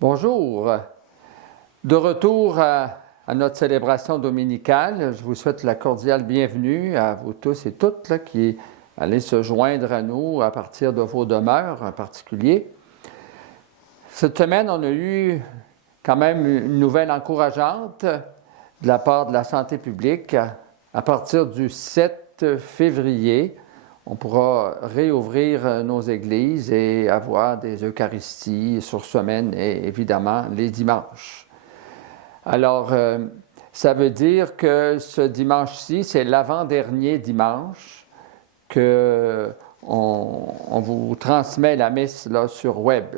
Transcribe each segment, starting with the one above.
Bonjour. De retour à notre célébration dominicale, je vous souhaite la cordiale bienvenue à vous tous et toutes là, qui allez se joindre à nous à partir de vos demeures en particulier. Cette semaine, on a eu quand même une nouvelle encourageante de la part de la santé publique. À partir du 7 février, on pourra réouvrir nos églises et avoir des Eucharisties sur semaine et évidemment les dimanches. Alors, ça veut dire que ce dimanche-ci, c'est l'avant-dernier dimanche qu'on vous transmet la messe là, sur web.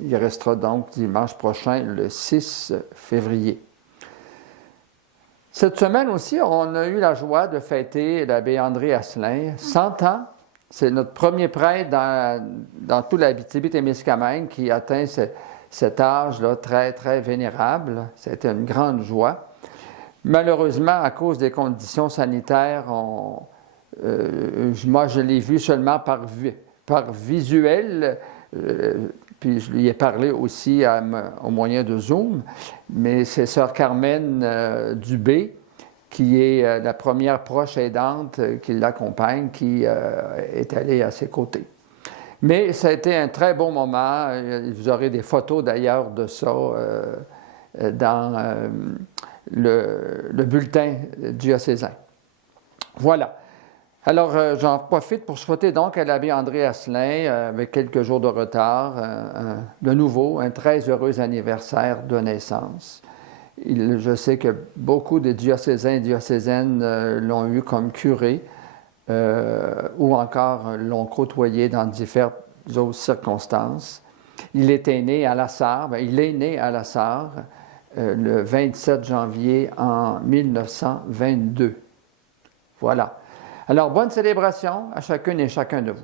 Il restera donc dimanche prochain, le 6 février. Cette semaine aussi, on a eu la joie de fêter l'abbé André Asselin, 100 ans. C'est notre premier prêtre dans tout l'Abitibi-Témiscamingue qui atteint cet âge-là très, très vénérable. C'était une grande joie. Malheureusement, à cause des conditions sanitaires, moi, je l'ai vu seulement par visuel, puis je lui ai parlé aussi au moyen de Zoom, mais c'est sœur Carmen Dubé, qui est la première proche aidante qui l'accompagne, qui est allée à ses côtés. Mais ça a été un très bon moment. Vous aurez des photos d'ailleurs de ça dans le bulletin diocésain. Voilà. Alors, j'en profite pour souhaiter donc à l'abbé André Asselin, avec quelques jours de retard, de nouveau un très heureux anniversaire de naissance. Je sais que beaucoup de diocésains et diocésaines l'ont eu comme curé ou encore l'ont côtoyé dans différentes autres circonstances. Il est né à La Sarre, le 27 janvier en 1922. Voilà. Alors, bonne célébration à chacune et chacun de vous.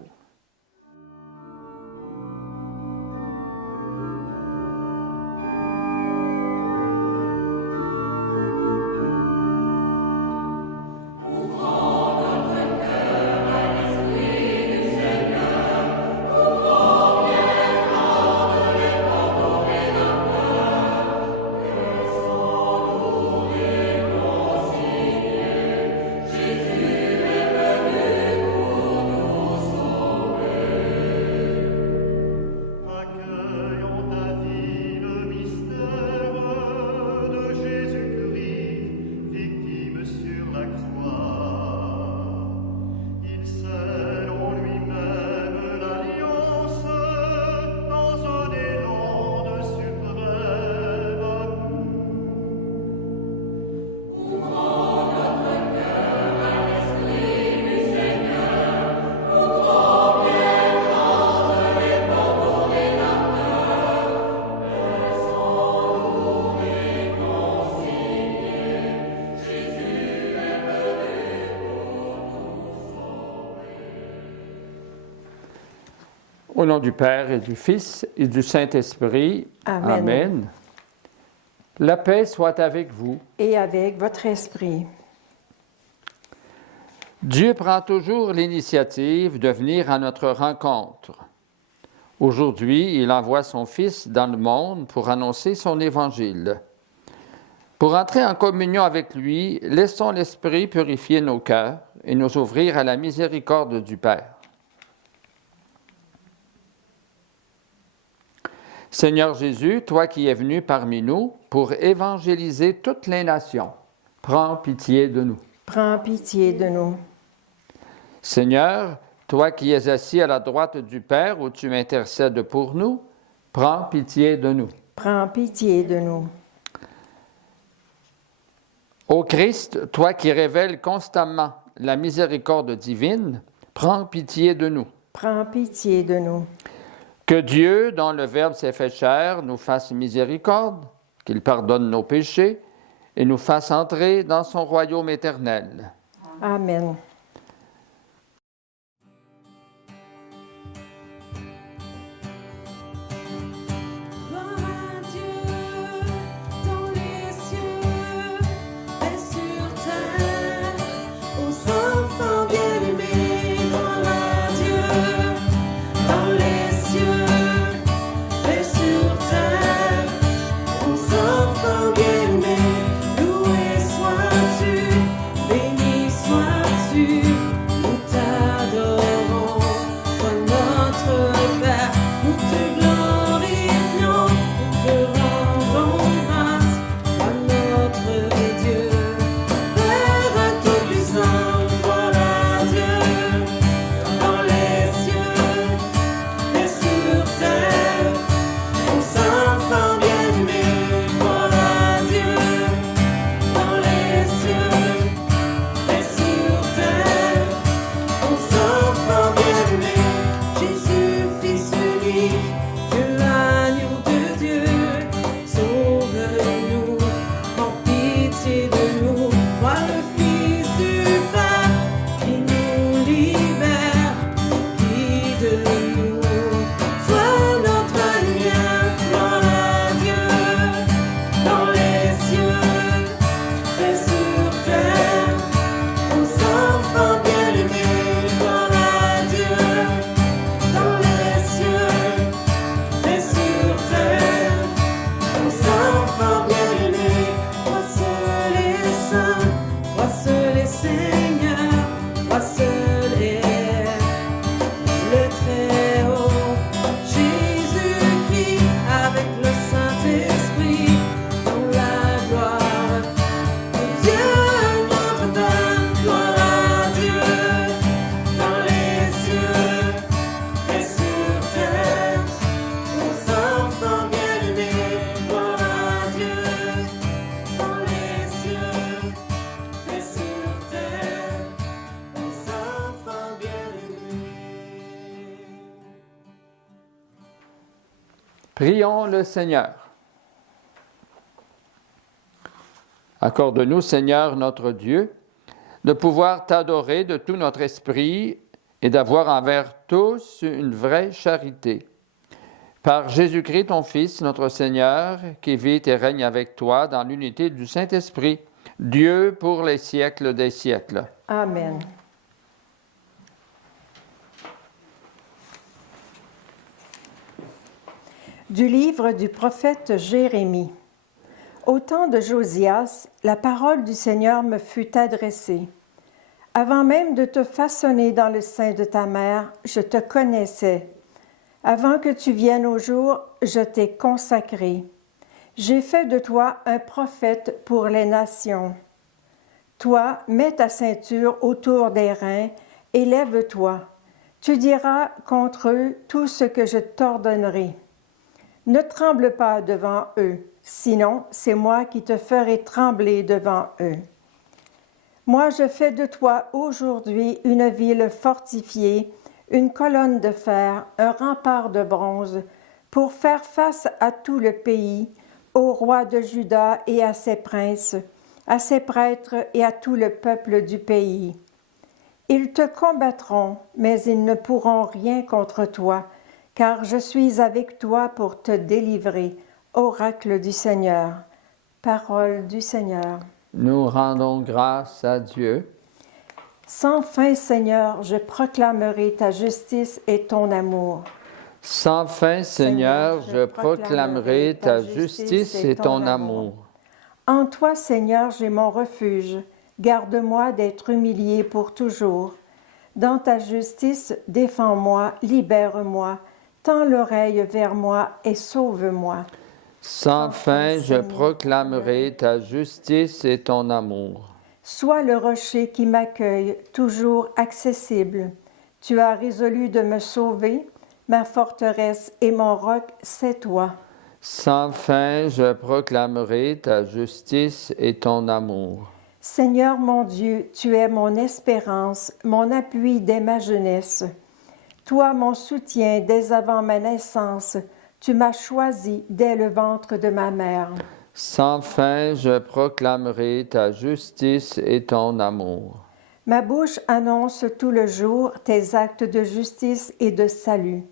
Au nom du Père et du Fils et du Saint-Esprit. Amen. Amen. La paix soit avec vous. Et avec votre esprit. Dieu prend toujours l'initiative de venir à notre rencontre. Aujourd'hui, il envoie son Fils dans le monde pour annoncer son Évangile. Pour entrer en communion avec lui, laissons l'Esprit purifier nos cœurs et nous ouvrir à la miséricorde du Père. Seigneur Jésus, toi qui es venu parmi nous pour évangéliser toutes les nations, prends pitié de nous. Prends pitié de nous. Seigneur, toi qui es assis à la droite du Père où tu intercèdes pour nous, prends pitié de nous. Prends pitié de nous. Ô Christ, toi qui révèles constamment la miséricorde divine, prends pitié de nous. Prends pitié de nous. Que Dieu, dont le Verbe s'est fait chair, nous fasse miséricorde, qu'il pardonne nos péchés et nous fasse entrer dans son royaume éternel. Amen. Dans les cieux et sur terre. Prions le Seigneur. Accorde-nous, Seigneur notre Dieu, de pouvoir t'adorer de tout notre esprit et d'avoir envers tous une vraie charité. Par Jésus-Christ, ton Fils, notre Seigneur, qui vit et règne avec toi dans l'unité du Saint-Esprit, Dieu pour les siècles des siècles. Amen. Du livre du prophète Jérémie. Au temps de Josias, la parole du Seigneur me fut adressée. Avant même de te façonner dans le sein de ta mère, je te connaissais. Avant que tu viennes au jour, je t'ai consacré. J'ai fait de toi un prophète pour les nations. Toi, mets ta ceinture autour des reins et lève-toi. Tu diras contre eux tout ce que je t'ordonnerai. Ne tremble pas devant eux, sinon c'est moi qui te ferai trembler devant eux. Moi, je fais de toi aujourd'hui une ville fortifiée, une colonne de fer, un rempart de bronze, pour faire face à tout le pays, au roi de Juda et à ses princes, à ses prêtres et à tout le peuple du pays. Ils te combattront, mais ils ne pourront rien contre toi, car je suis avec toi pour te délivrer. Oracle du Seigneur. Parole du Seigneur. Nous rendons grâce à Dieu. Sans fin, Seigneur, je proclamerai ta justice et ton amour. Sans fin, Seigneur, je proclamerai ta justice et ton amour. En toi, Seigneur, j'ai mon refuge. Garde-moi d'être humilié pour toujours. Dans ta justice, défends-moi, libère-moi. Tends l'oreille vers moi et sauve-moi. Sans fin, je proclamerai ta justice et ton amour. Sois le rocher qui m'accueille, toujours accessible. Tu as résolu de me sauver, ma forteresse et mon roc, c'est toi. Sans fin, je proclamerai ta justice et ton amour. Seigneur mon Dieu, tu es mon espérance, mon appui dès ma jeunesse. Toi, mon soutien dès avant ma naissance, tu m'as choisi dès le ventre de ma mère. Sans fin, je proclamerai ta justice et ton amour. Ma bouche annonce tout le jour tes actes de justice et de salut.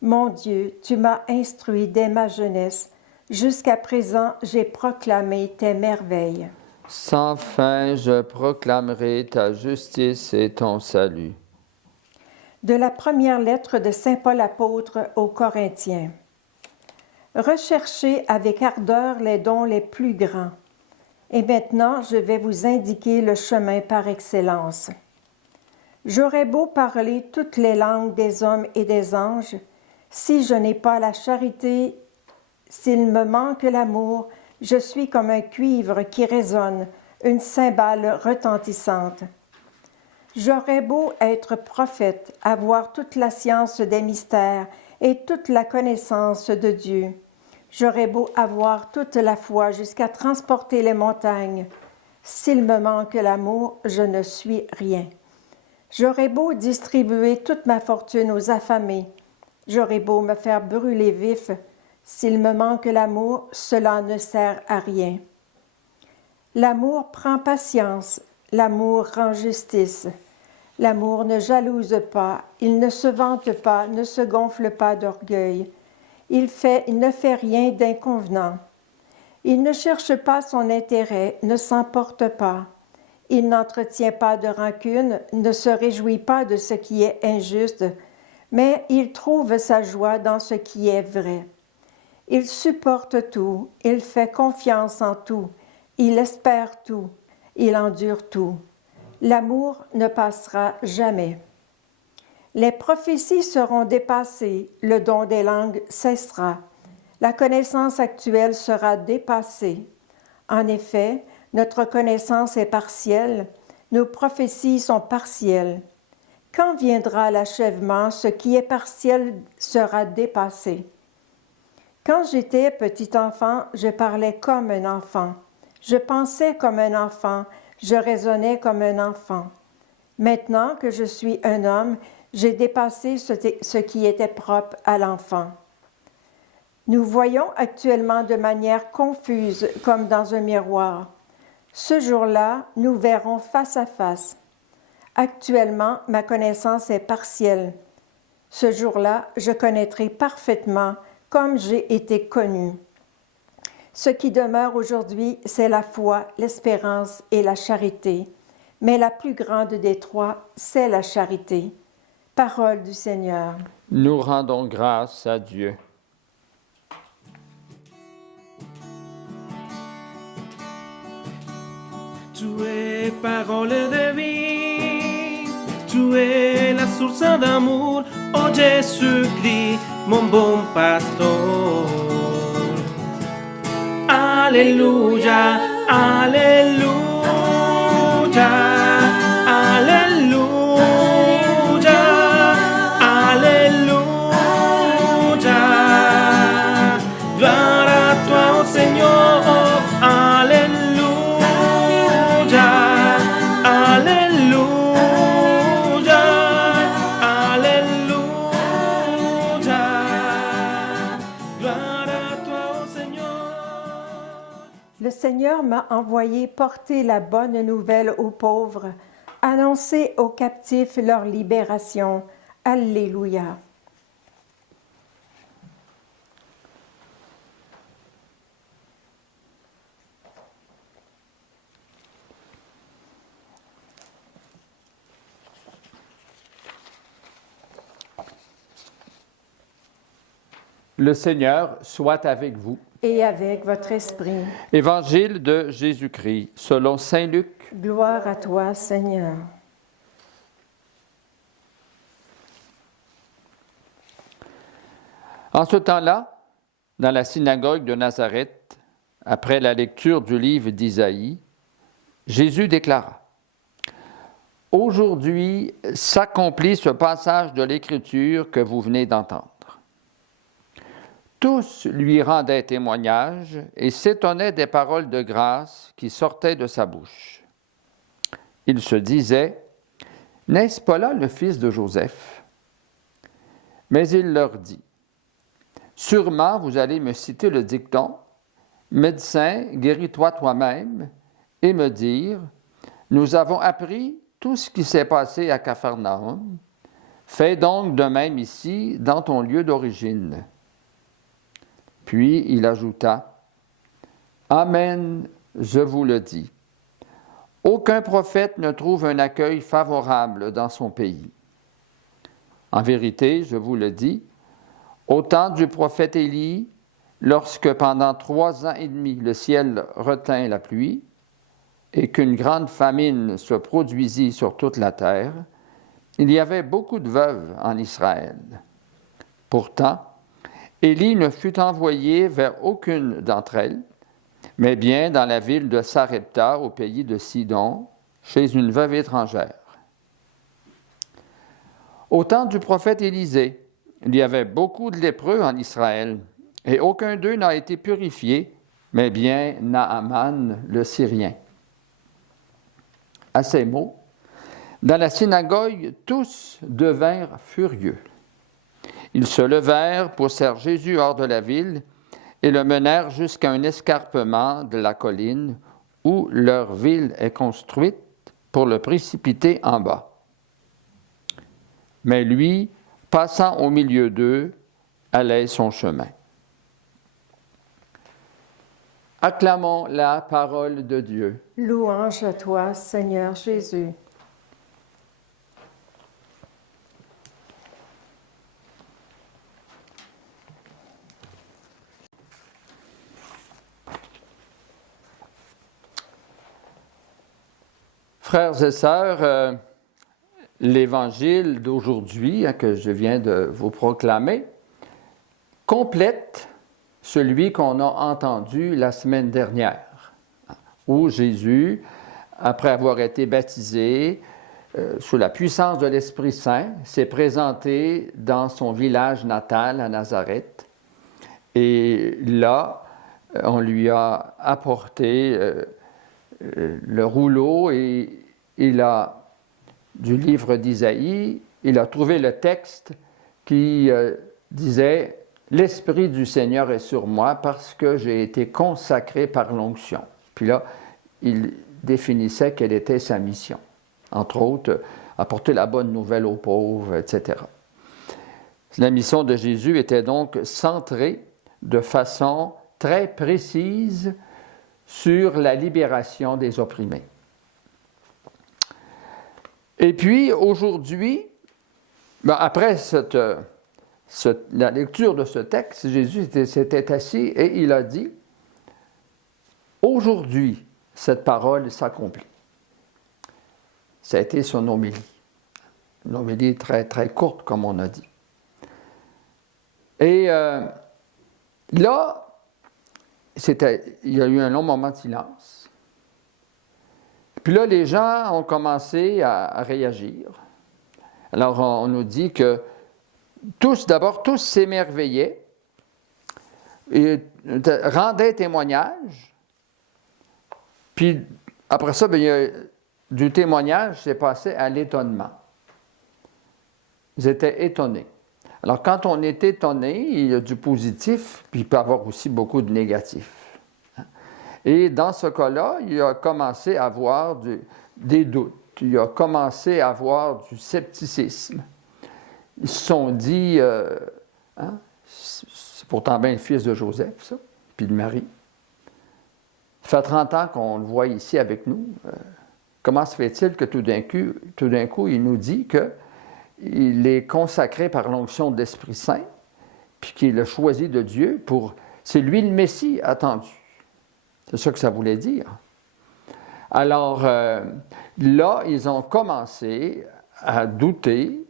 Mon Dieu, tu m'as instruit dès ma jeunesse. Jusqu'à présent, j'ai proclamé tes merveilles. Sans fin, je proclamerai ta justice et ton salut. De la première lettre de saint Paul apôtre aux Corinthiens. Recherchez avec ardeur les dons les plus grands. Et maintenant, je vais vous indiquer le chemin par excellence. J'aurais beau parler toutes les langues des hommes et des anges, si je n'ai pas la charité, s'il me manque l'amour, je suis comme un cuivre qui résonne, une cymbale retentissante. J'aurais beau être prophète, avoir toute la science des mystères et toute la connaissance de Dieu. J'aurais beau avoir toute la foi jusqu'à transporter les montagnes. S'il me manque l'amour, je ne suis rien. J'aurais beau distribuer toute ma fortune aux affamés. J'aurais beau me faire brûler vif. S'il me manque l'amour, cela ne sert à rien. L'amour prend patience, l'amour rend justice. L'amour ne jalouse pas, il ne se vante pas, ne se gonfle pas d'orgueil. Il ne fait rien d'inconvenant. Il ne cherche pas son intérêt, ne s'emporte pas. Il n'entretient pas de rancune, ne se réjouit pas de ce qui est injuste, mais il trouve sa joie dans ce qui est vrai. Il supporte tout, il fait confiance en tout, il espère tout, il endure tout. L'amour ne passera jamais. Les prophéties seront dépassées, le don des langues cessera. La connaissance actuelle sera dépassée. En effet, notre connaissance est partielle, nos prophéties sont partielles. Quand viendra l'achèvement, ce qui est partiel sera dépassé. Quand j'étais petit enfant, je parlais comme un enfant. Je pensais comme un enfant, je raisonnais comme un enfant. Maintenant que je suis un homme, j'ai dépassé ce qui était propre à l'enfant. Nous voyons actuellement de manière confuse comme dans un miroir. Ce jour-là, nous verrons face à face. Actuellement, ma connaissance est partielle. Ce jour-là, je connaîtrai parfaitement comme j'ai été connue. Ce qui demeure aujourd'hui, c'est la foi, l'espérance et la charité. Mais la plus grande des trois, c'est la charité. Parole du Seigneur. Nous rendons grâce à Dieu. Tu es parole de vie, tu es la source d'amour, oh Jésus-Christ, mon bon pasteur. Alléluia, alléluia, alléluia, alléluia. Gloire à toi, oh Seigneur, alléluia, alléluia, alléluia. Gloire à toi, oh Seigneur. Le Seigneur m'a envoyé porter la bonne nouvelle aux pauvres, annoncer aux captifs leur libération. Alléluia. Le Seigneur soit avec vous. Et avec votre esprit. Évangile de Jésus-Christ, selon saint Luc. Gloire à toi, Seigneur. En ce temps-là, dans la synagogue de Nazareth, après la lecture du livre d'Isaïe, Jésus déclara: « Aujourd'hui s'accomplit ce passage de l'Écriture que vous venez d'entendre. » Tous lui rendaient témoignage et s'étonnaient des paroles de grâce qui sortaient de sa bouche. Ils se disaient: « N'est-ce pas là le fils de Joseph? » Mais il leur dit: « Sûrement vous allez me citer le dicton: « Médecin, guéris-toi toi-même » et me dire: « Nous avons appris tout ce qui s'est passé à Capharnaüm. Fais donc de même ici, dans ton lieu d'origine. » Puis il ajouta: « Amen, je vous le dis. Aucun prophète ne trouve un accueil favorable dans son pays. En vérité, je vous le dis, au temps du prophète Élie, lorsque pendant 3 ans et demi le ciel retint la pluie et qu'une grande famine se produisit sur toute la terre, il y avait beaucoup de veuves en Israël. Pourtant, Élie ne fut envoyé vers aucune d'entre elles, mais bien dans la ville de Sarepta, au pays de Sidon, chez une veuve étrangère. Au temps du prophète Élisée, il y avait beaucoup de lépreux en Israël, et aucun d'eux n'a été purifié, mais bien Naaman le Syrien. » À ces mots, dans la synagogue, tous devinrent furieux. Ils se levèrent, poussèrent Jésus hors de la ville et le menèrent jusqu'à un escarpement de la colline où leur ville est construite pour le précipiter en bas. Mais lui, passant au milieu d'eux, allait son chemin. Acclamons la parole de Dieu. Louange à toi, Seigneur Jésus. Frères et sœurs, l'Évangile d'aujourd'hui que je viens de vous proclamer complète celui qu'on a entendu la semaine dernière, où Jésus, après avoir été baptisé sous la puissance de l'Esprit Saint, s'est présenté dans son village natal à Nazareth. Et là, on lui a apporté le rouleau et du livre d'Isaïe, il a trouvé le texte qui disait l'Esprit du Seigneur est sur moi parce que j'ai été consacré par l'onction. Puis là, il définissait quelle était sa mission. Entre autres, apporter la bonne nouvelle aux pauvres, etc. La mission de Jésus était donc centrée de façon très précise sur la libération des opprimés. Et puis, aujourd'hui, après la lecture de ce texte, Jésus s'était assis et il a dit « Aujourd'hui, cette parole s'accomplit. » Ça a été son homélie. Une homélie très, très courte, comme on a dit. Et là, il y a eu un long moment de silence. Puis là, les gens ont commencé à réagir. Alors, on nous dit que tous s'émerveillaient et rendaient témoignage. Puis, après ça, du témoignage, c'est passé à l'étonnement. Ils étaient étonnés. Alors, quand on est étonné, il y a du positif, puis il peut y avoir aussi beaucoup de négatif. Et dans ce cas-là, il a commencé à avoir des doutes. Il a commencé à avoir du scepticisme. Ils se sont dit, c'est pourtant bien le fils de Joseph, ça, puis de Marie. Ça fait 30 ans qu'on le voit ici avec nous. Comment se fait-il que tout d'un coup, il nous dit qu'il est consacré par l'onction de l'Esprit Saint, puis qu'il a choisi de Dieu pour... C'est lui le Messie attendu. C'est ça que ça voulait dire. Alors, là, ils ont commencé à douter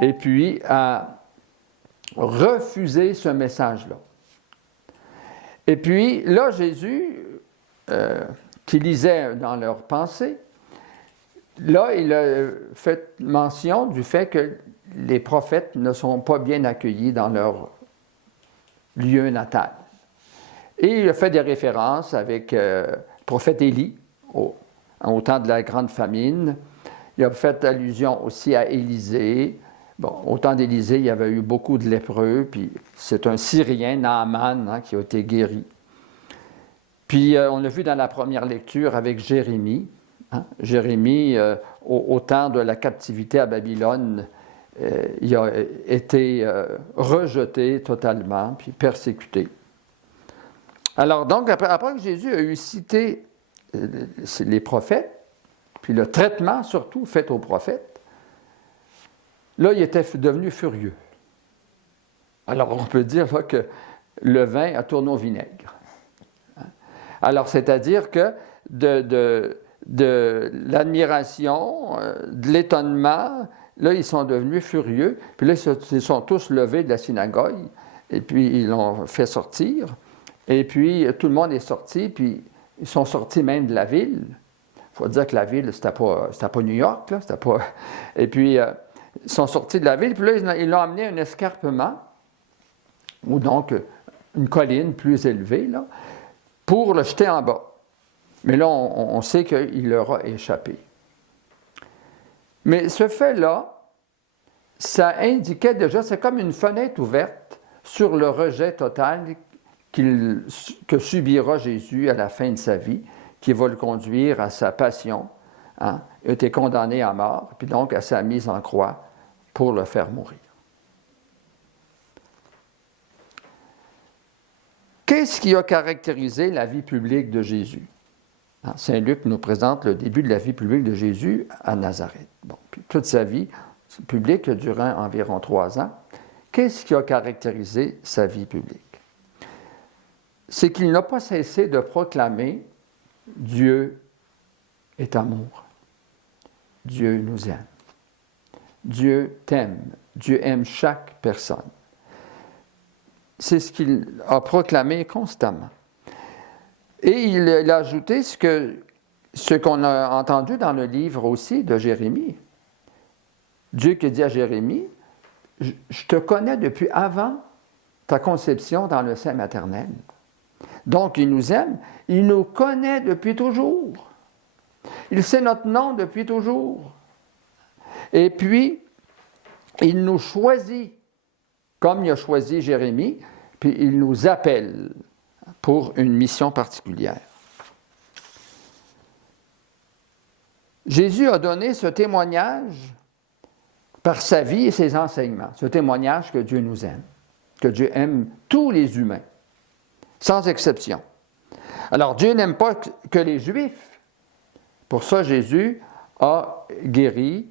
et puis à refuser ce message-là. Et puis, là, Jésus, qui lisait dans leurs pensées, là, il a fait mention du fait que les prophètes ne sont pas bien accueillis dans leur lieu natal. Et il a fait des références avec le prophète Élie, au temps de la grande famine. Il a fait allusion aussi à Élisée. Bon, au temps d'Élisée, il y avait eu beaucoup de lépreux, puis c'est un Syrien, Naaman, qui a été guéri. Puis on l'a vu dans la première lecture avec Jérémie. Jérémie, au temps de la captivité à Babylone, il a été rejeté totalement, puis persécuté. Alors donc, après que Jésus a eu cité les prophètes, puis le traitement surtout fait aux prophètes, là, il était devenu furieux. Alors, on peut dire là, que le vin a tourné au vinaigre. Alors, c'est-à-dire que de l'admiration, de l'étonnement, là, ils sont devenus furieux. Puis là, ils sont tous levés de la synagogue, et puis ils l'ont fait sortir. Et puis, tout le monde est sorti, puis ils sont sortis même de la ville. Il faut dire que la ville, c'était pas New York, là, c'était pas... Et puis, ils sont sortis de la ville, puis là, ils l'ont amené à un escarpement, ou donc une colline plus élevée, là, pour le jeter en bas. Mais là, on sait qu'il leur a échappé. Mais ce fait-là, ça indiquait déjà, c'est comme une fenêtre ouverte sur le rejet total que subira Jésus à la fin de sa vie, qui va le conduire à sa passion. Il a été condamné à mort, puis donc à sa mise en croix pour le faire mourir. Qu'est-ce qui a caractérisé la vie publique de Jésus? Saint Luc nous présente le début de la vie publique de Jésus à Nazareth. Bon, puis toute sa vie publique durant environ 3 ans. Qu'est-ce qui a caractérisé sa vie publique? C'est qu'il n'a pas cessé de proclamer « Dieu est amour. Dieu nous aime. Dieu t'aime. Dieu aime chaque personne. » C'est ce qu'il a proclamé constamment. Et il a ajouté ce qu'on a entendu dans le livre aussi de Jérémie. Dieu qui dit à Jérémie, « Je te connais depuis avant ta conception dans le sein maternel. » Donc, il nous aime, il nous connaît depuis toujours. Il sait notre nom depuis toujours. Et puis, il nous choisit comme il a choisi Jérémie, puis il nous appelle pour une mission particulière. Jésus a donné ce témoignage par sa vie et ses enseignements, ce témoignage que Dieu nous aime, que Dieu aime tous les humains, sans exception. Alors, Dieu n'aime pas que les Juifs. Pour ça, Jésus a guéri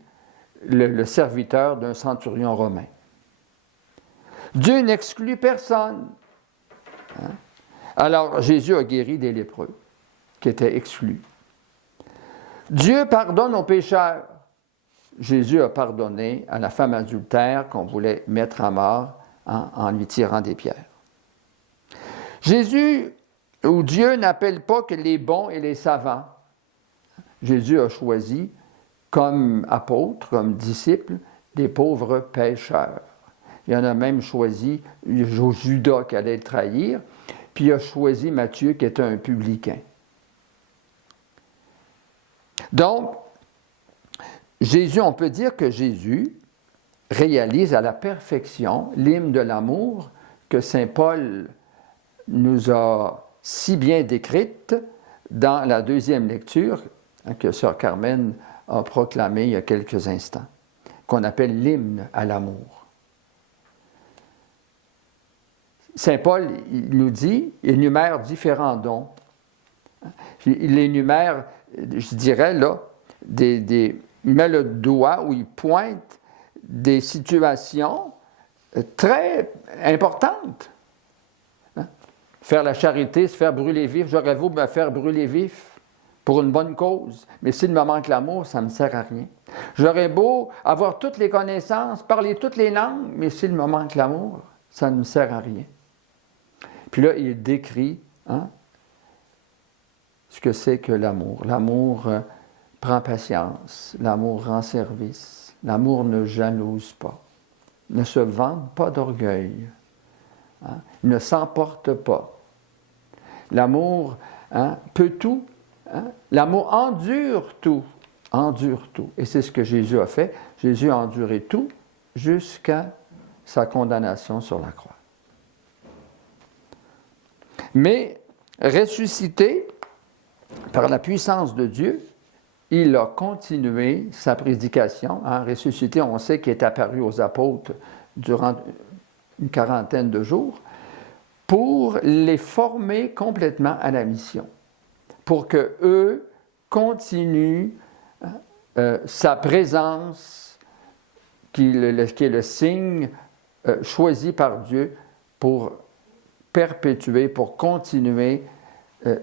le serviteur d'un centurion romain. Dieu n'exclut personne. Hein? Alors, Jésus a guéri des lépreux qui étaient exclus. Dieu pardonne aux pécheurs. Jésus a pardonné à la femme adultère qu'on voulait mettre à mort en lui tirant des pierres. Jésus ou Dieu n'appelle pas que les bons et les savants. Jésus a choisi comme apôtres, comme disciples, des pauvres pécheurs. Il en a même choisi Judas qui allait le trahir, puis il a choisi Matthieu qui était un publicain. Donc, Jésus, on peut dire que Jésus réalise à la perfection l'hymne de l'amour que saint Paul nous a si bien décrite dans la deuxième lecture que sœur Carmen a proclamée il y a quelques instants, qu'on appelle l'hymne à l'amour. Saint Paul, il nous dit, il énumère différents dons. Il énumère, je dirais là, il met le doigt où il pointe des situations très importantes. Faire la charité, se faire brûler vif, j'aurais voulu me faire brûler vif pour une bonne cause, mais s'il me manque l'amour, ça ne me sert à rien. J'aurais beau avoir toutes les connaissances, parler toutes les langues, mais s'il me manque l'amour, ça ne me sert à rien. Puis là, il décrit ce que c'est que l'amour. L'amour prend patience, l'amour rend service, l'amour ne jalouse pas, ne se vante pas d'orgueil, ne s'emporte pas. L'amour peut tout, l'amour endure tout, Et c'est ce que Jésus a fait. Jésus a enduré tout jusqu'à sa condamnation sur la croix. Mais ressuscité par la puissance de Dieu, il a continué sa prédication. Ressuscité, on sait qu'il est apparu aux apôtres durant une quarantaine de jours, pour les former complètement à la mission, pour qu'eux continuent sa présence, qui est le signe choisi par Dieu pour perpétuer, pour continuer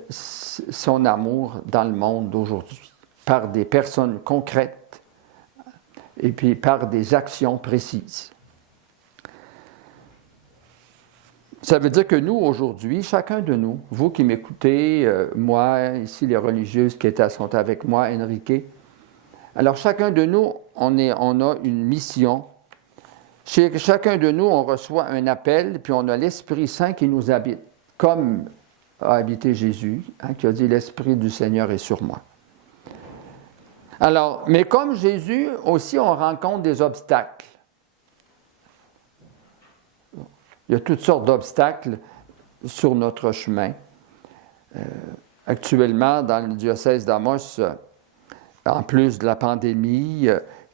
son amour dans le monde d'aujourd'hui, par des personnes concrètes et puis par des actions précises. Ça veut dire que nous, aujourd'hui, chacun de nous, vous qui m'écoutez, moi, ici les religieuses qui sont avec moi, Enrique, alors chacun de nous, on a une mission. Chez chacun de nous, on reçoit un appel, puis on a l'Esprit Saint qui nous habite, comme a habité Jésus, qui a dit « L'Esprit du Seigneur est sur moi ». Alors, mais comme Jésus, aussi, on rencontre des obstacles. Il y a toutes sortes d'obstacles sur notre chemin. Actuellement, dans le diocèse d'Amos, en plus de la pandémie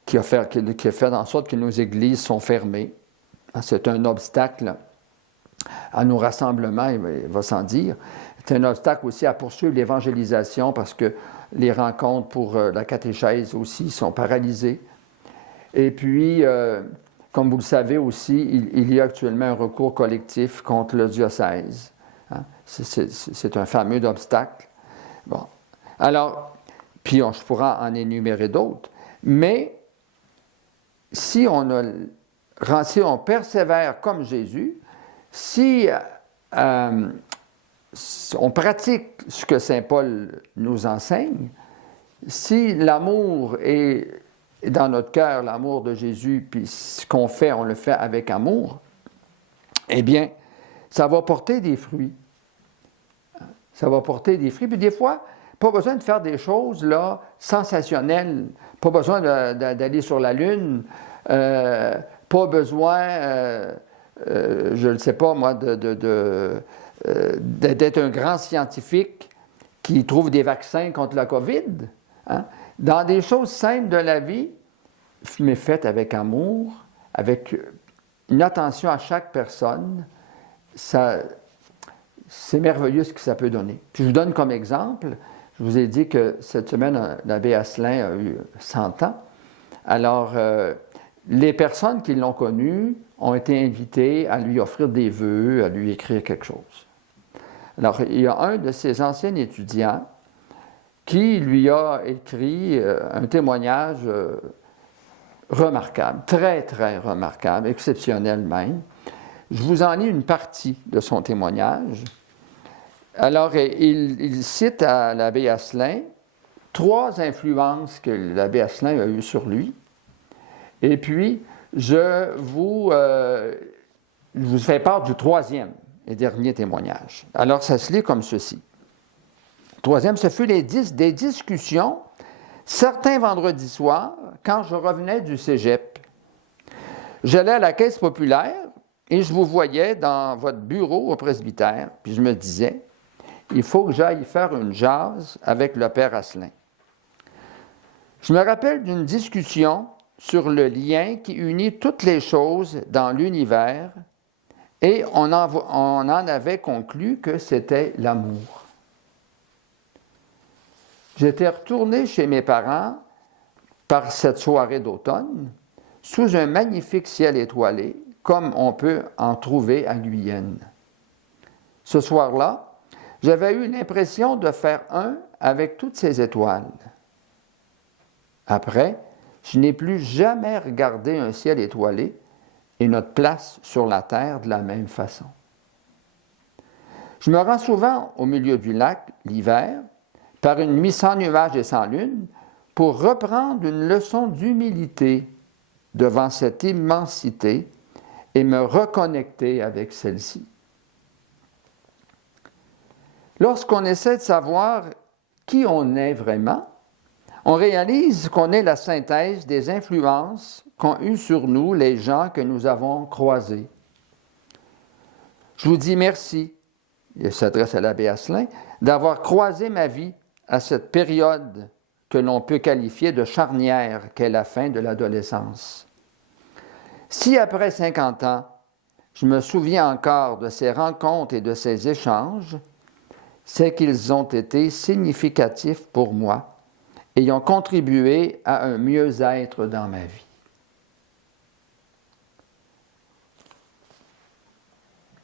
qui a fait en sorte que nos églises sont fermées, c'est un obstacle à nos rassemblements, il va sans dire. C'est un obstacle aussi à poursuivre l'évangélisation parce que les rencontres pour la catéchèse aussi sont paralysées. Et puis, comme vous le savez aussi, il y a actuellement un recours collectif contre le diocèse. C'est un fameux obstacle. Bon. Alors, puis je pourrais en énumérer d'autres. Mais si on persévère comme Jésus, si on pratique ce que saint Paul nous enseigne, si l'amour est dans notre cœur, l'amour de Jésus, puis ce qu'on fait, on le fait avec amour, eh bien, ça va porter des fruits. Ça va porter des fruits. Puis des fois, pas besoin de faire des choses là sensationnelles, pas besoin d'aller sur la Lune, pas besoin je ne sais pas moi, d'être un grand scientifique qui trouve des vaccins contre la COVID. Hein? Dans des choses simples de la vie, mais faites avec amour, avec une attention à chaque personne, c'est merveilleux ce que ça peut donner. Puis je vous donne comme exemple, je vous ai dit que cette semaine, l'abbé Asselin a eu 100 ans. Alors, les personnes qui l'ont connu ont été invitées à lui offrir des vœux, à lui écrire quelque chose. Alors, il y a un de ses anciens étudiants qui lui a écrit un témoignage remarquable, très, très remarquable, exceptionnel même. Je vous en lis une partie de son témoignage. Alors, il cite à l'abbé Asselin 3 influences que l'abbé Asselin a eues sur lui. Et puis, je vous fais part du 3e et dernier témoignage. Alors, ça se lit comme ceci. 3e, ce fut des discussions, certains vendredis soirs, quand je revenais du cégep. J'allais à la caisse populaire et je vous voyais dans votre bureau au presbytère, puis je me disais, il faut que j'aille faire une jase avec le père Asselin. Je me rappelle d'une discussion sur le lien qui unit toutes les choses dans l'univers et on en avait conclu que c'était l'amour. J'étais retourné chez mes parents par cette soirée d'automne sous un magnifique ciel étoilé comme on peut en trouver à Guyenne. Ce soir-là, j'avais eu l'impression de faire un avec toutes ces étoiles. Après, je n'ai plus jamais regardé un ciel étoilé et notre place sur la terre de la même façon. Je me rends souvent au milieu du lac, l'hiver, par une nuit sans nuages et sans lune, pour reprendre une leçon d'humilité devant cette immensité et me reconnecter avec celle-ci. Lorsqu'on essaie de savoir qui on est vraiment, on réalise qu'on est la synthèse des influences qu'ont eues sur nous les gens que nous avons croisés. Je vous dis merci, il s'adresse à l'abbé Asselin, d'avoir croisé ma vie à cette période que l'on peut qualifier de charnière qu'est la fin de l'adolescence. Si après 50 ans, je me souviens encore de ces rencontres et de ces échanges, c'est qu'ils ont été significatifs pour moi et ont contribué à un mieux-être dans ma vie.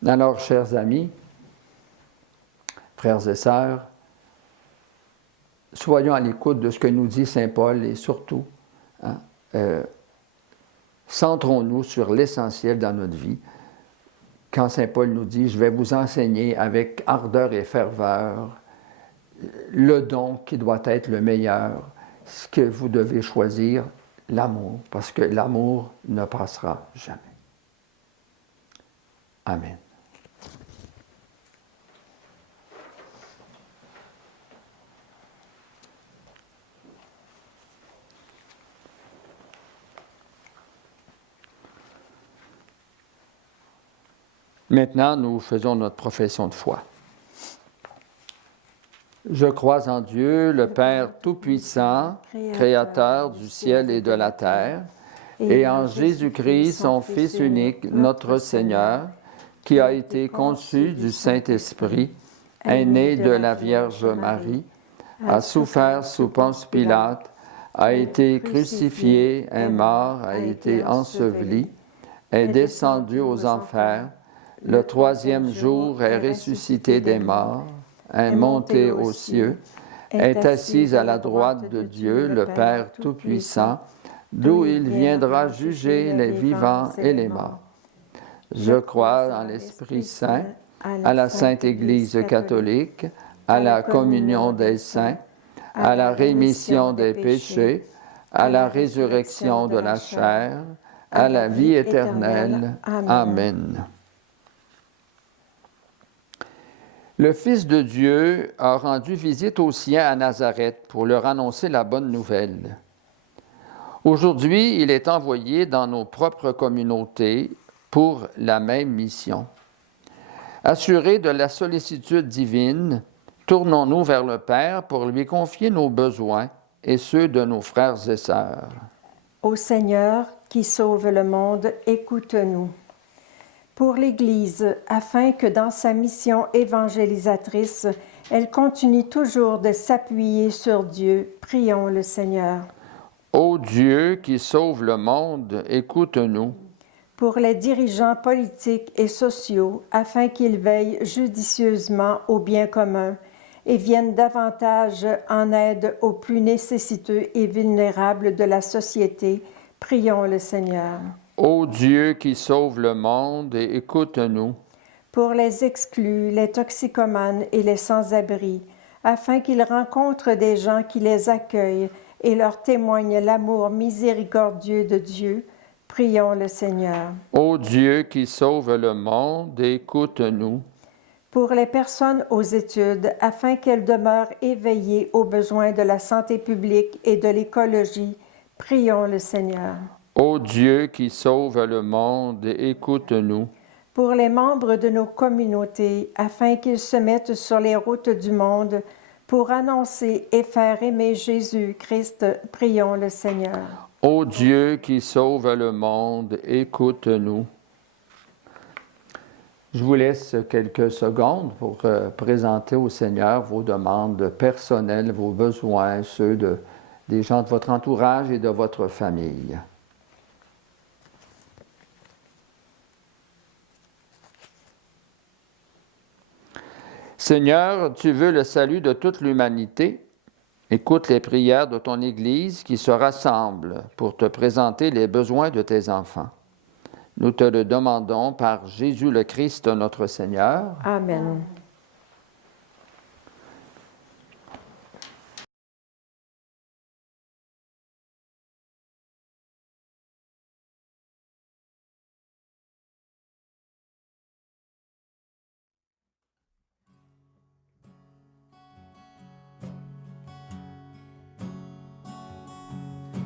Alors, chers amis, frères et sœurs, soyons à l'écoute de ce que nous dit saint Paul et surtout, centrons-nous sur l'essentiel dans notre vie. Quand saint Paul nous dit « Je vais vous enseigner avec ardeur et ferveur le don qui doit être le meilleur, ce que vous devez choisir, l'amour, parce que l'amour ne passera jamais. » Amen. Maintenant, nous faisons notre profession de foi. Je crois en Dieu, le Père Tout-Puissant, Créateur du ciel et de la terre, et en Jésus-Christ, son Fils unique, notre Seigneur, qui a été conçu du Saint-Esprit, est né de la Vierge Marie, a souffert sous Ponce Pilate, a été crucifié, est mort, a été enseveli, est descendu aux enfers, le 3e jour est ressuscité des morts, est monté aux cieux, est assis à la droite de Dieu, le Père Tout-Puissant, d'où il viendra juger les vivants et les morts. Je crois en l'Esprit Saint, à la Sainte Église catholique, à la communion des saints, à la rémission des péchés, à la résurrection de la chair, à la vie éternelle. Amen. Le Fils de Dieu a rendu visite aux siens à Nazareth pour leur annoncer la bonne nouvelle. Aujourd'hui, il est envoyé dans nos propres communautés pour la même mission. Assurés de la sollicitude divine, tournons-nous vers le Père pour lui confier nos besoins et ceux de nos frères et sœurs. Ô Seigneur, qui sauve le monde, écoute-nous. Pour l'Église, afin que dans sa mission évangélisatrice, elle continue toujours de s'appuyer sur Dieu, prions le Seigneur. Ô Dieu qui sauve le monde, écoute-nous. Pour les dirigeants politiques et sociaux, afin qu'ils veillent judicieusement au bien commun et viennent davantage en aide aux plus nécessiteux et vulnérables de la société, prions le Seigneur. Ô Dieu qui sauve le monde, écoute-nous. Pour les exclus, les toxicomanes et les sans-abri, afin qu'ils rencontrent des gens qui les accueillent et leur témoignent l'amour miséricordieux de Dieu, prions le Seigneur. Ô Dieu qui sauve le monde, écoute-nous. Pour les personnes aux études, afin qu'elles demeurent éveillées aux besoins de la santé publique et de l'écologie, prions le Seigneur. Ô Dieu qui sauve le monde, écoute-nous. Pour les membres de nos communautés, afin qu'ils se mettent sur les routes du monde pour annoncer et faire aimer Jésus-Christ, prions le Seigneur. Ô Dieu qui sauve le monde, écoute-nous. Je vous laisse quelques secondes pour présenter au Seigneur vos demandes personnelles, vos besoins, ceux des gens de votre entourage et de votre famille. Seigneur, tu veux le salut de toute l'humanité. Écoute les prières de ton Église qui se rassemble pour te présenter les besoins de tes enfants. Nous te le demandons par Jésus le Christ, notre Seigneur. Amen.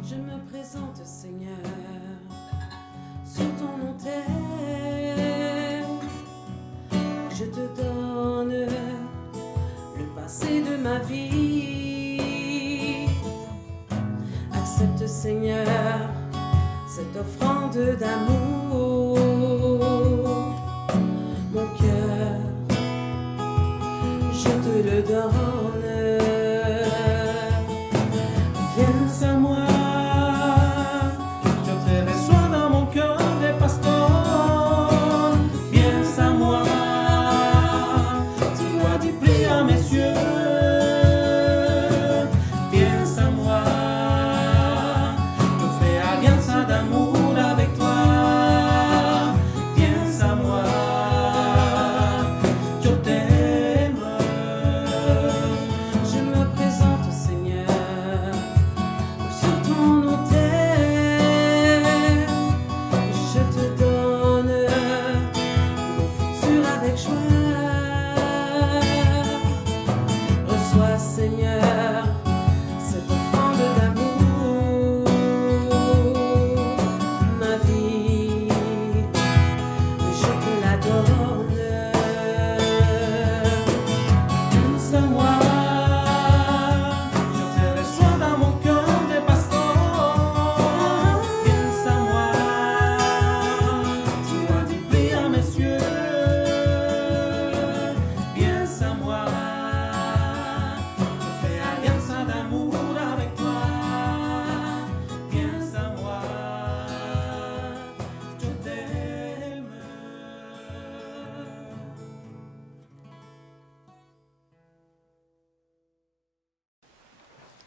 Je me présente, Seigneur, sur ton autel. Je te donne le passé de ma vie. Accepte, Seigneur, cette offrande d'amour. Mon cœur, je te le donne. Viens à moi.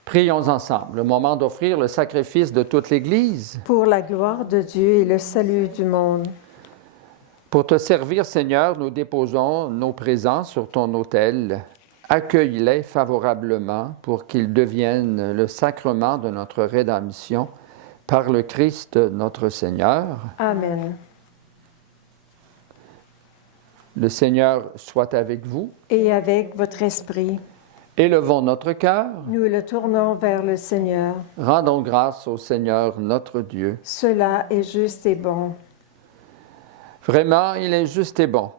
Prions ensemble, le moment d'offrir le sacrifice de toute l'Église. Pour la gloire de Dieu et le salut du monde. Pour te servir, Seigneur, nous déposons nos présents sur ton autel. Accueille-les favorablement pour qu'ils deviennent le sacrement de notre rédemption par le Christ notre Seigneur. Amen. Le Seigneur soit avec vous. Et avec votre esprit. Élevons notre cœur. Nous le tournons vers le Seigneur. Rendons grâce au Seigneur notre Dieu. Cela est juste et bon. Vraiment, il est juste et bon,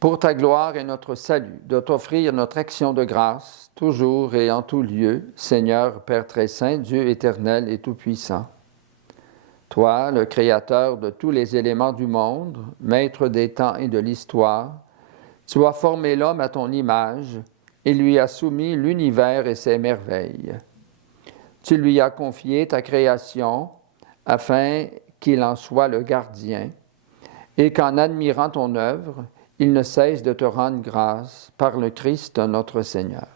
pour ta gloire et notre salut, de t'offrir notre action de grâce, toujours et en tout lieu, Seigneur, Père très saint, Dieu éternel et tout-puissant. Toi, le Créateur de tous les éléments du monde, Maître des temps et de l'histoire, tu as formé l'homme à ton image et lui as soumis l'univers et ses merveilles. Tu lui as confié ta création afin qu'il en soit le gardien et qu'en admirant ton œuvre, il ne cesse de te rendre grâce par le Christ notre Seigneur.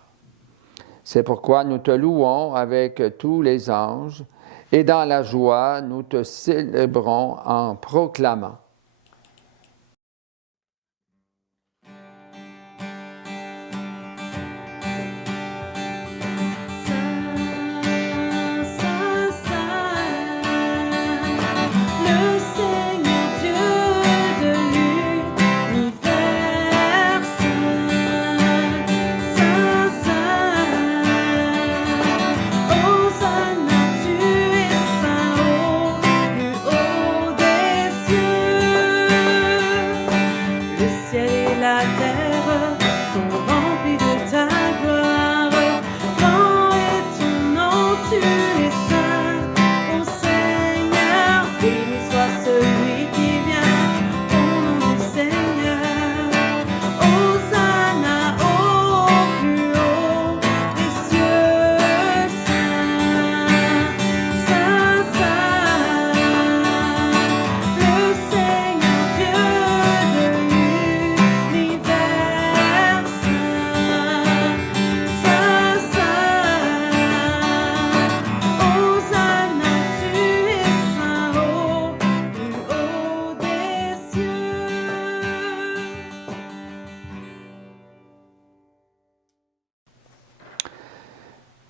C'est pourquoi nous te louons avec tous les anges et dans la joie, nous te célébrons en proclamant.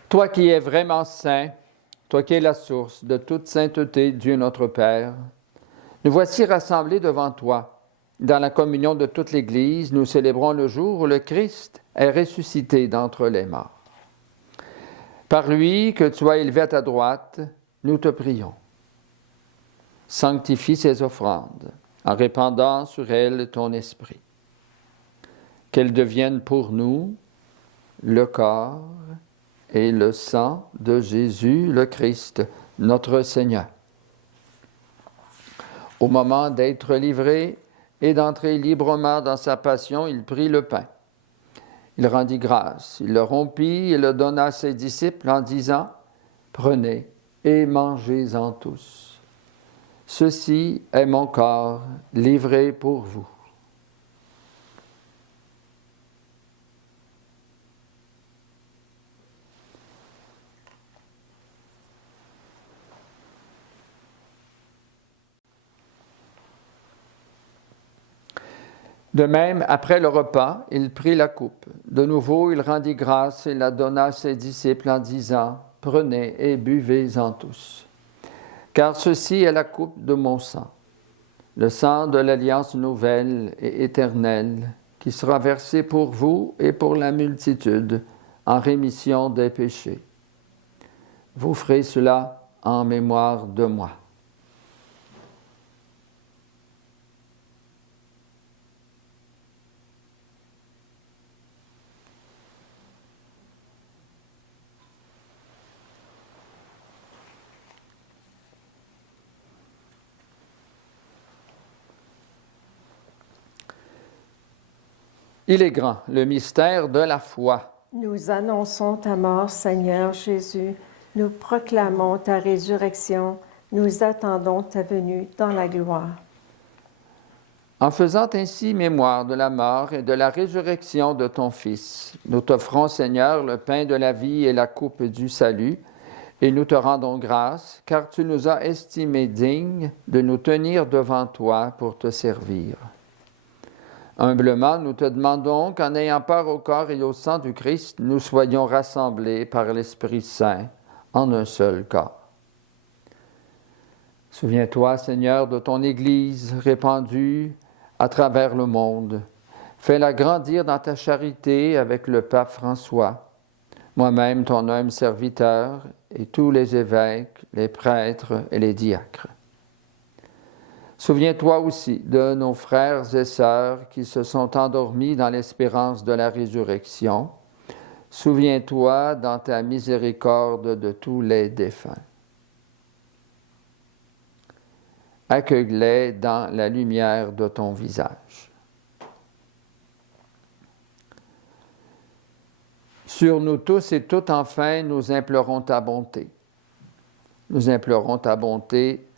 Toi qui es vraiment saint, toi qui es la source de toute sainteté, Dieu notre Père, nous voici rassemblés devant toi. Dans la communion de toute l'Église, nous célébrons le jour où le Christ est ressuscité d'entre les morts. Par lui, que tu sois élevé à ta droite, nous te prions. Sanctifie ces offrandes en répandant sur elles ton esprit. Qu'elles deviennent pour nous le corps et le sang de Jésus le Christ, notre Seigneur. Au moment d'être livré et d'entrer librement dans sa passion, il prit le pain. Il rendit grâce, il le rompit et le donna à ses disciples en disant « Prenez et mangez-en tous. Ceci est mon corps livré pour vous. » De même, après le repas, il prit la coupe. De nouveau, il rendit grâce et la donna à ses disciples en disant « Prenez et buvez-en tous. Car ceci est la coupe de mon sang, le sang de l'alliance nouvelle et éternelle, qui sera versé pour vous et pour la multitude en rémission des péchés. Vous ferez cela en mémoire de moi. » Il est grand, le mystère de la foi. Nous annonçons ta mort, Seigneur Jésus. Nous proclamons ta résurrection. Nous attendons ta venue dans la gloire. En faisant ainsi mémoire de la mort et de la résurrection de ton Fils, nous t'offrons, Seigneur, le pain de la vie et la coupe du salut, et nous te rendons grâce, car tu nous as estimés dignes de nous tenir devant toi pour te servir. Humblement, nous te demandons qu'en ayant part au corps et au sang du Christ, nous soyons rassemblés par l'Esprit Saint en un seul corps. Souviens-toi, Seigneur, de ton Église répandue à travers le monde. Fais-la grandir dans ta charité avec le pape François, moi-même ton humble serviteur et tous les évêques, les prêtres et les diacres. Souviens-toi aussi de nos frères et sœurs qui se sont endormis dans l'espérance de la résurrection. Souviens-toi dans ta miséricorde de tous les défunts. Accueille-les dans la lumière de ton visage. Sur nous tous et toutes, enfin, nous implorons ta bonté. Nous implorons ta bonté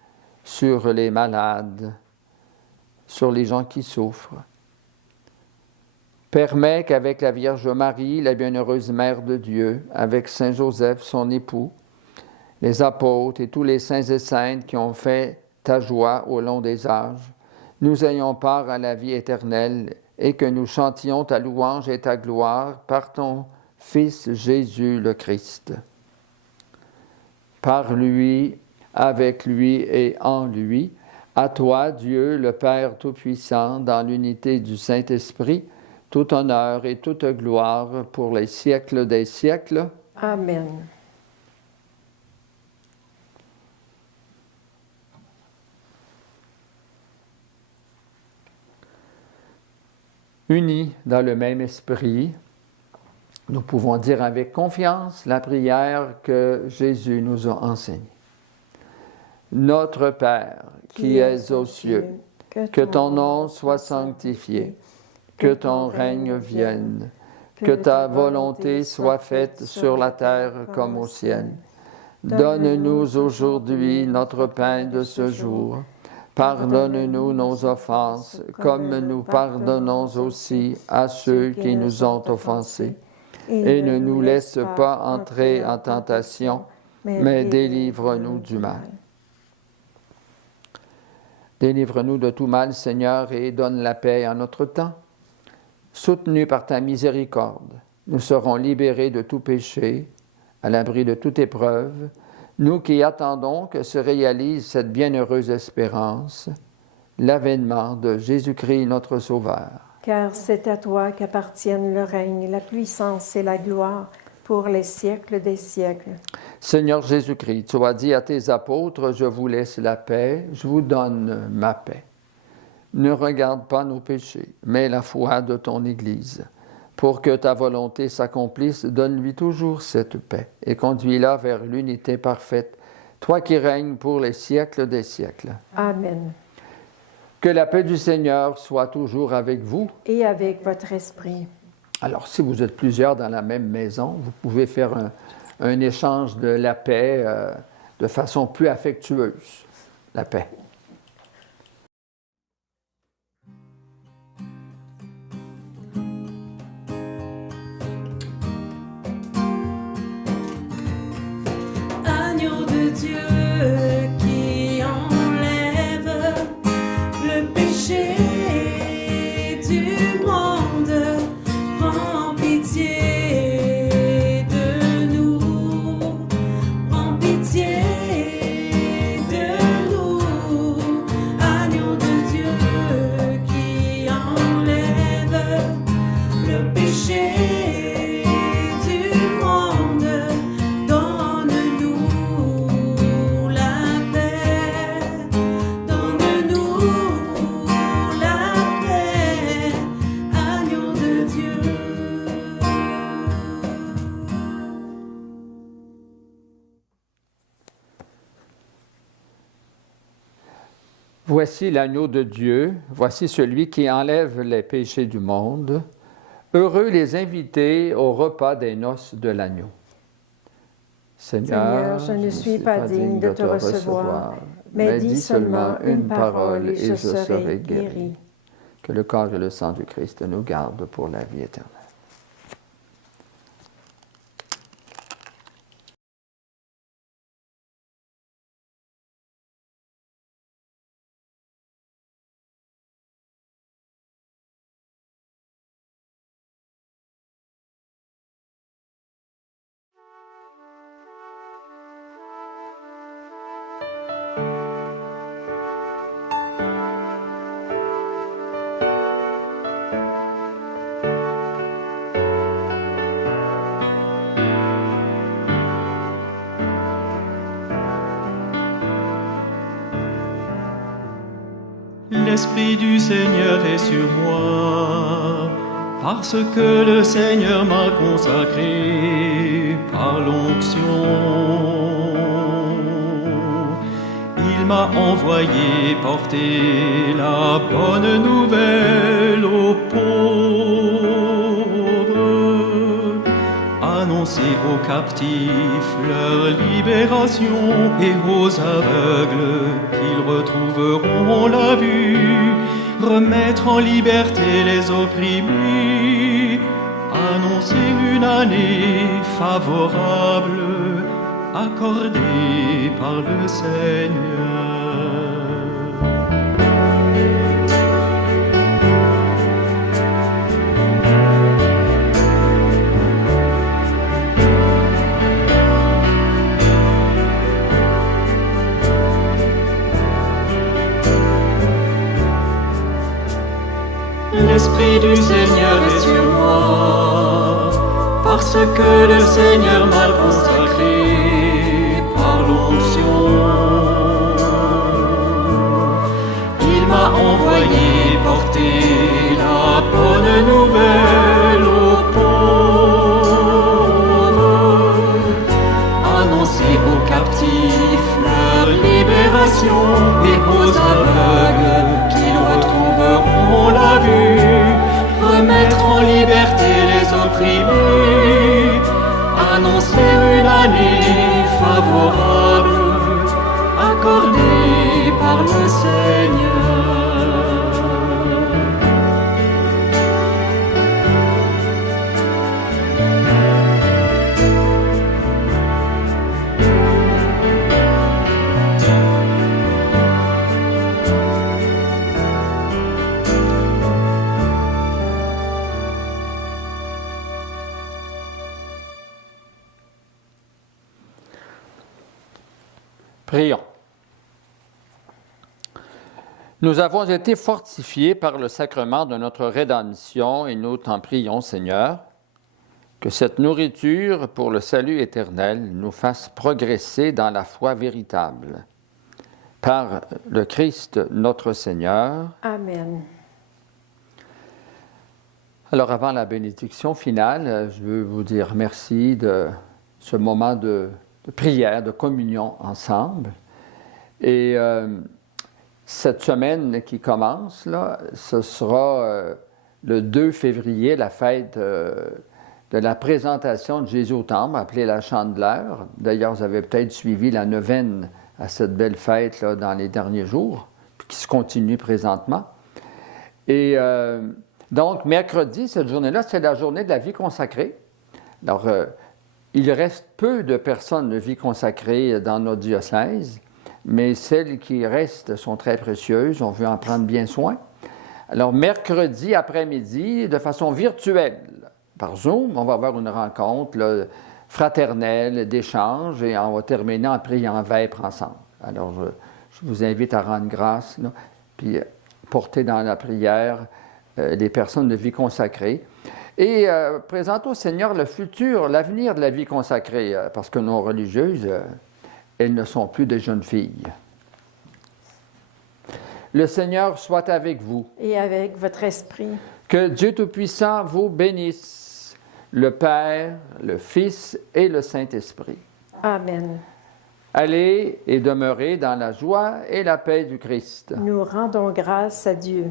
sur les malades, sur les gens qui souffrent. Permets qu'avec la Vierge Marie, la bienheureuse Mère de Dieu, avec Saint Joseph, son époux, les apôtres et tous les saints et saintes qui ont fait ta joie au long des âges, nous ayons part à la vie éternelle et que nous chantions ta louange et ta gloire par ton Fils Jésus le Christ. Par lui, avec lui et en lui, à toi, Dieu, le Père Tout-Puissant, dans l'unité du Saint-Esprit, tout honneur et toute gloire pour les siècles des siècles. Amen. Unis dans le même esprit, nous pouvons dire avec confiance la prière que Jésus nous a enseignée. Notre Père, qui es aux cieux, que ton nom soit sanctifié, que ton règne vienne, que ta volonté soit faite sur la terre comme au ciel. Donne-nous aujourd'hui notre pain de ce jour. Pardonne-nous nos offenses, comme nous pardonnons aussi à ceux qui nous ont offensés. Et ne nous laisse pas entrer en tentation, mais délivre-nous du mal. Délivre-nous de tout mal, Seigneur, et donne la paix en notre temps. Soutenus par ta miséricorde, nous serons libérés de tout péché, à l'abri de toute épreuve, nous qui attendons que se réalise cette bienheureuse espérance, l'avènement de Jésus-Christ notre Sauveur. Car c'est à toi qu'appartiennent le règne, la puissance et la gloire pour les siècles des siècles. Seigneur Jésus-Christ, tu as dit à tes apôtres, je vous laisse la paix, je vous donne ma paix. Ne regarde pas nos péchés, mais la foi de ton Église. Pour que ta volonté s'accomplisse, donne-lui toujours cette paix et conduis-la vers l'unité parfaite, toi qui règnes pour les siècles des siècles. Amen. Que la paix du Seigneur soit toujours avec vous. Et avec votre esprit. Alors, si vous êtes plusieurs dans la même maison, vous pouvez faire un échange de la paix de façon plus affectueuse. La paix. Agneau de Dieu qui enlève le péché du monde, prends pitié de nous, prends pitié de nous. Agneau de Dieu qui enlève le péché du monde, Voici l'agneau de Dieu, voici celui qui enlève les péchés du monde. Heureux les invités au repas des noces de l'agneau. Seigneur, je ne suis pas digne de te recevoir, mais dis seulement une parole et je serai guéri. Que le corps et le sang du Christ nous gardent pour la vie éternelle. L'Esprit du Seigneur est sur moi, parce que le Seigneur m'a consacré par l'onction. Il m'a envoyé porter la bonne nouvelle aux pauvres, annoncer aux captifs leur libération et aux aveugles qu'ils retrouveront la vue, remettre en liberté les opprimés, annoncer une année favorable accordée par le Seigneur. L'Esprit du Seigneur est sur moi, parce que le Seigneur m'a consacré par l'onction. Il m'a envoyé porter la bonne nouvelle aux pauvres, annoncer aux captifs leur libération et aux aveugles qu'ils retrouveront la vue, remettre en liberté les opprimés, annoncer une année favorable accordée par le Seigneur. Prions. Nous avons été fortifiés par le sacrement de notre rédemption et nous t'en prions, Seigneur, que cette nourriture pour le salut éternel nous fasse progresser dans la foi véritable. Par le Christ notre Seigneur. Amen. Alors avant la bénédiction finale, je veux vous dire merci de ce moment de prière, de communion ensemble. Et cette semaine qui commence, là, ce sera le 2 février, la fête de la présentation de Jésus au Temple, appelée la Chandeleur. D'ailleurs, vous avez peut-être suivi la neuvaine à cette belle fête là, dans les derniers jours, puis qui se continue présentement. Et donc, mercredi, cette journée-là, c'est la journée de la vie consacrée. Alors, il reste peu de personnes de vie consacrée dans notre diocèse, mais celles qui restent sont très précieuses. On veut en prendre bien soin. Alors, mercredi après-midi, de façon virtuelle, par Zoom, on va avoir une rencontre là, fraternelle, d'échange, et on va terminer en priant vêpres ensemble. Alors, je vous invite à rendre grâce, là, puis porter dans la prière les personnes de vie consacrée. Et présenter au Seigneur le futur, l'avenir de la vie consacrée, parce que nos religieuses, elles ne sont plus des jeunes filles. Le Seigneur soit avec vous. Et avec votre esprit. Que Dieu Tout-Puissant vous bénisse, le Père, le Fils et le Saint-Esprit. Amen. Allez et demeurez dans la joie et la paix du Christ. Nous rendons grâce à Dieu.